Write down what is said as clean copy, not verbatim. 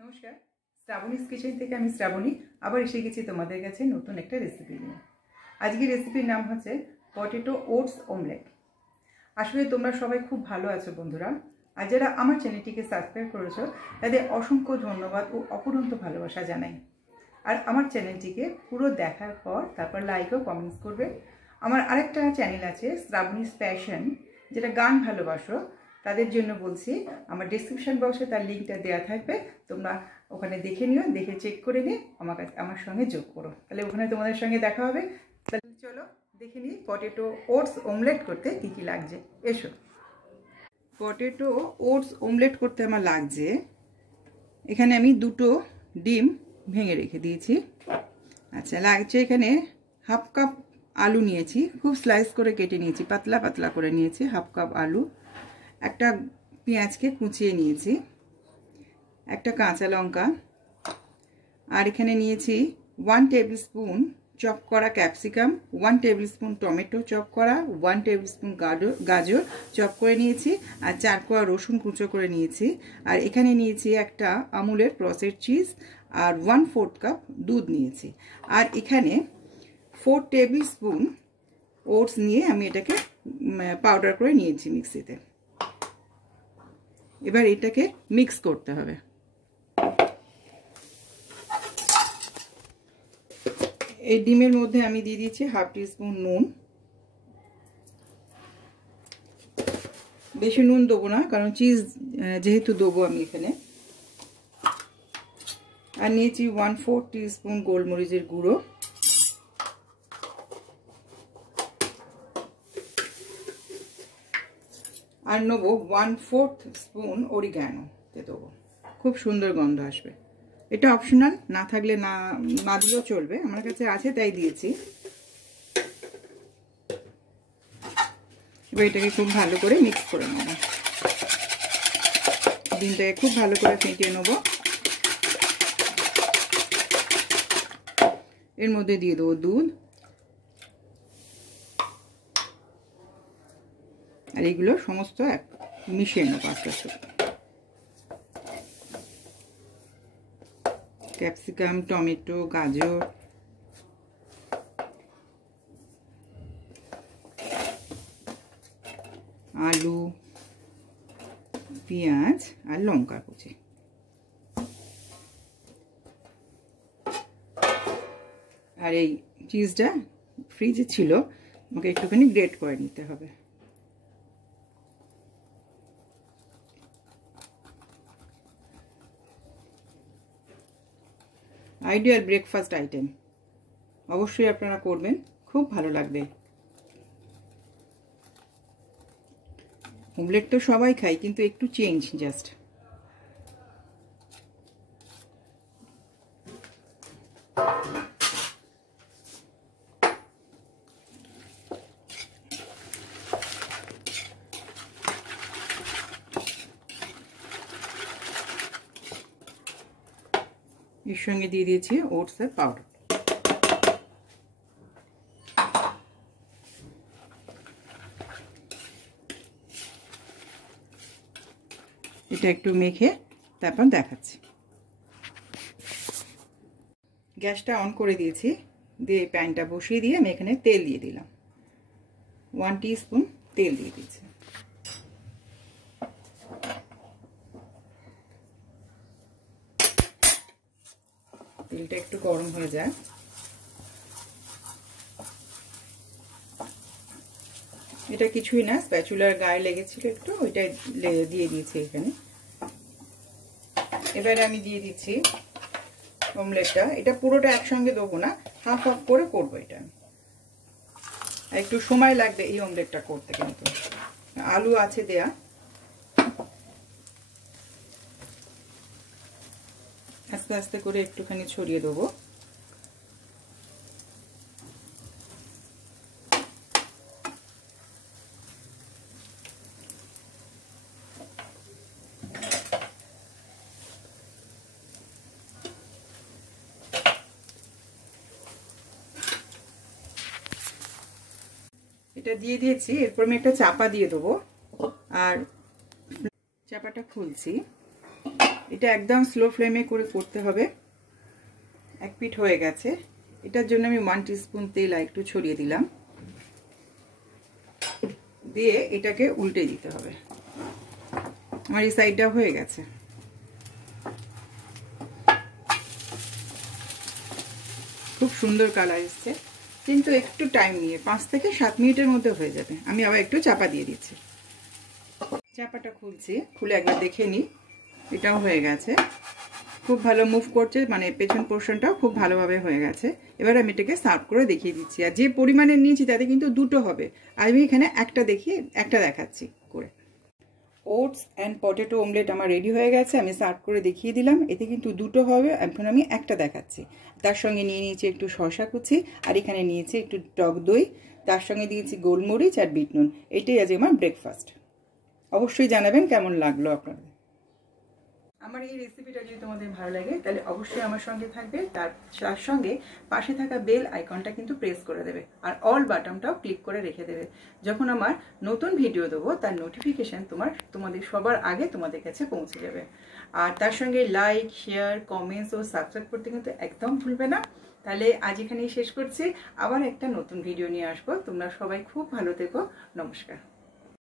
নমস্কার, শ্রাবণীস কিচেন থেকে আমি শ্রাবণী আবার এসে গেছি তোমাদের কাছে নতুন একটা রেসিপি নিয়ে। আজকে রেসিপির নাম হচ্ছে পটেটো ওটস অমলেট। আসলে তোমরা সবাই খুব ভালো আছো বন্ধুরা, আর যারা আমার চ্যানেলটিকে সাবস্ক্রাইব করেছো তাদের অসংখ্য ধন্যবাদ ও অপরন্ত ভালোবাসা জানাই। আর আমার চ্যানেলটিকে পুরো দেখার পর তারপর লাইক ও কমেন্টস করবে। আমার আরেকটা চ্যানেল আছে শ্রাবণীস প্যাশন, যেটা গান ভালোবাসো তাদের জন্য বলছি, আমার ডিসক্রিপশন বক্সে তার লিঙ্কটা দেওয়া থাকবে, তোমরা ওখানে দেখে নিও, দেখে চেক করে নিয়ে আমার সঙ্গে যোগ করো, তাহলে ওখানে তোমাদের সঙ্গে দেখা হবে। তাহলে চলো দেখে নিই পটেটো ওটস অমলেট করতে কী কী লাগছে। এসো। পটেটো ওটস অমলেট করতে আমার লাগছে, এখানে আমি দুটো ডিম ভেঙে রেখে দিয়েছি। আচ্ছা, লাগছে এখানে হাফ কাপ আলু নিয়েছি, খুব স্লাইস করে কেটে নিয়েছি, পাতলা পাতলা করে নিয়েছি হাফ কাপ আলু। একটা পেঁয়াজকে কুচিয়ে নিয়েছি, একটা কাঁচা লঙ্কা, আর এখানে নিয়েছি 1 টেবিল স্পুন চপ করা capsicum, 1 table spoon tomato chop করা, 1 টেবিল স্পুন গাজর চপ করে নিয়েছি, আর 4 কোয়া রসুন কুচো করে নিয়েছি। আর এখানে নিয়েছি একটা আমুলের প্রসেসড চিজ, আর 1/4 কাপ দুধ নিয়েছি। আর এখানে 4 টেবিল স্পুন ওটস নিয়ে আমি এটাকে পাউডার করে নিয়েছি মিক্সিতে। এবার এটাকে মিক্স করতে হবে। এই ডিমের মধ্যে আমি দিয়ে দিয়েছি হাফ টিস্পুন নুন, বেশি নুন দেবো না কারণ চিজ যেহেতু দেবো আমি এখানে। আর নিয়েছি 1/4 টিস্পুন গোলমরিচের গুঁড়ো, আর নেবো 1/4 স্পুন অরিগ্যানো দেবো, খুব সুন্দর গন্ধ আসবে। এটা অপশনাল, না থাকলে না দিলেও চলবে, আমার কাছে আছে তাই দিয়েছি। এবার এটাকে খুব ভালো করে মিক্স করে নেব, ডিমটাকে খুব ভালো করে ফেটিয়ে নেব। এর মধ্যে দিয়ে দেবো দুধ, আর এগুলো সমস্ত মিশিয়ে নেবো আস্তে আস্তে। ক্যাপসিকাম, টমেটো, গাজর, আলু, পেঁয়াজ আর লঙ্কা কুচি। আর এই চিজটা ফ্রিজে ছিল, আমাকে একটুখানি গ্রেট করে নিতে হবে। আইডিয়াল ব্রেকফাস্ট আইটেম, অবশ্যই আপনারা করবেন, খুব ভালো লাগবে। অমলেট তো সবাই খায়, কিন্তু একটু চেঞ্জ জাস্ট। এর সঙ্গে দিয়ে দিয়েছি ওটসের পাউডার। এটা একটু মেখে তারপর দেখাচ্ছি। গ্যাসটা অন করে দিয়েছি, দিয়ে প্যানটা বসিয়ে দিয়ে আমি এখানে তেল দিয়ে দিলাম, 1 টিস্পুন তেল দিয়ে দিয়েছি। তেলটা একটু গরম হয়ে যায়, এটা কিছুই না, স্প্যাচুলার গায়ে লেগেছিল একটু, ওইটা দিয়ে দিয়েছি এখানে। এবারে আমি দিয়ে দিচ্ছি অমলেটটা, এটা পুরোটা একসঙ্গে দেবো না, হাফ হাফ করে করবো এটা। একটু সময় লাগবে এই অমলেটটা করতে, কিন্তু আলু আছে দেয়া। আস্তে আস্তে করে একটুখানি ছড়িয়ে দেবো। এটা দিয়ে দিয়েছি, এরপর আমি একটা চাপা দিয়ে দেবো, আর চাপাটা খুলছি। এটা একদম স্লো ফ্লেমে করে করতে হবে। এক পিঠ হয়ে গেছে, এটার জন্য আমি 1 টিস্পুন তেল একটু ছড়িয়ে দিলাম, দিয়ে এটাকে উল্টে দিতে হবে। আমার এই সাইডটা হয়ে গেছে। খুব সুন্দর কালার এসছে, কিন্তু একটু টাইম নিয়ে 5 থেকে 7 মিনিটের মধ্যে হয়ে যাবে। আমি আবার একটু চাপা দিয়ে দিচ্ছি। চাপাটা খুলছি, খুলে একবার দেখে নিই। এটাও হয়ে গেছে, খুব ভালো মুভ করছে, মানে পেছন পোর্শনটাও খুব ভালোভাবে হয়ে গেছে। এবার আমি এটাকে সার্ভ করে দেখিয়ে দিচ্ছি। আর যে পরিমাণে নিয়েছি তাতে কিন্তু দুটো হবে, আমি এখানে একটা দেখাচ্ছি করে। ওটস অ্যান্ড পটেটো অমলেট আমার রেডি হয়ে গেছে, আমি সার্ভ করে দেখিয়ে দিলাম। এতে কিন্তু দুটো হবে, এখন আমি একটা দেখাচ্ছি। তার সঙ্গে নিয়ে নিয়েছি একটু শসা কুচি, আর এখানে নিয়েছি একটু টক দই, তার সঙ্গে দিয়েছি গোলমরিচ আর বিট নুন। এটাই আজ আমার ব্রেকফাস্ট। অবশ্যই জানাবেন কেমন লাগলো আপনাদের। আমার এই রেসিপিটা যদি তোমাদের ভালো লাগে তাহলে অবশ্যই আমার সঙ্গে থাকবে, তার সঙ্গে পাশে থাকা বেল আইকনটা কিন্তু প্রেস করে দেবে, আর অল বাটনটাও ক্লিক করে রেখে দেবে। যখন আমার নতুন ভিডিও দেবো তার নোটিফিকেশান তোমাদের সবার আগে তোমাদের কাছে পৌঁছে যাবে। আর তার সঙ্গে লাইক, শেয়ার, কমেন্টস ও সাবস্ক্রাইব করতে কিন্তু একদম ভুলবে না। তাহলে আজ এখানেই শেষ করছি, আবার একটা নতুন ভিডিও নিয়ে আসবো। তোমরা সবাই খুব ভালো থেকো। নমস্কার।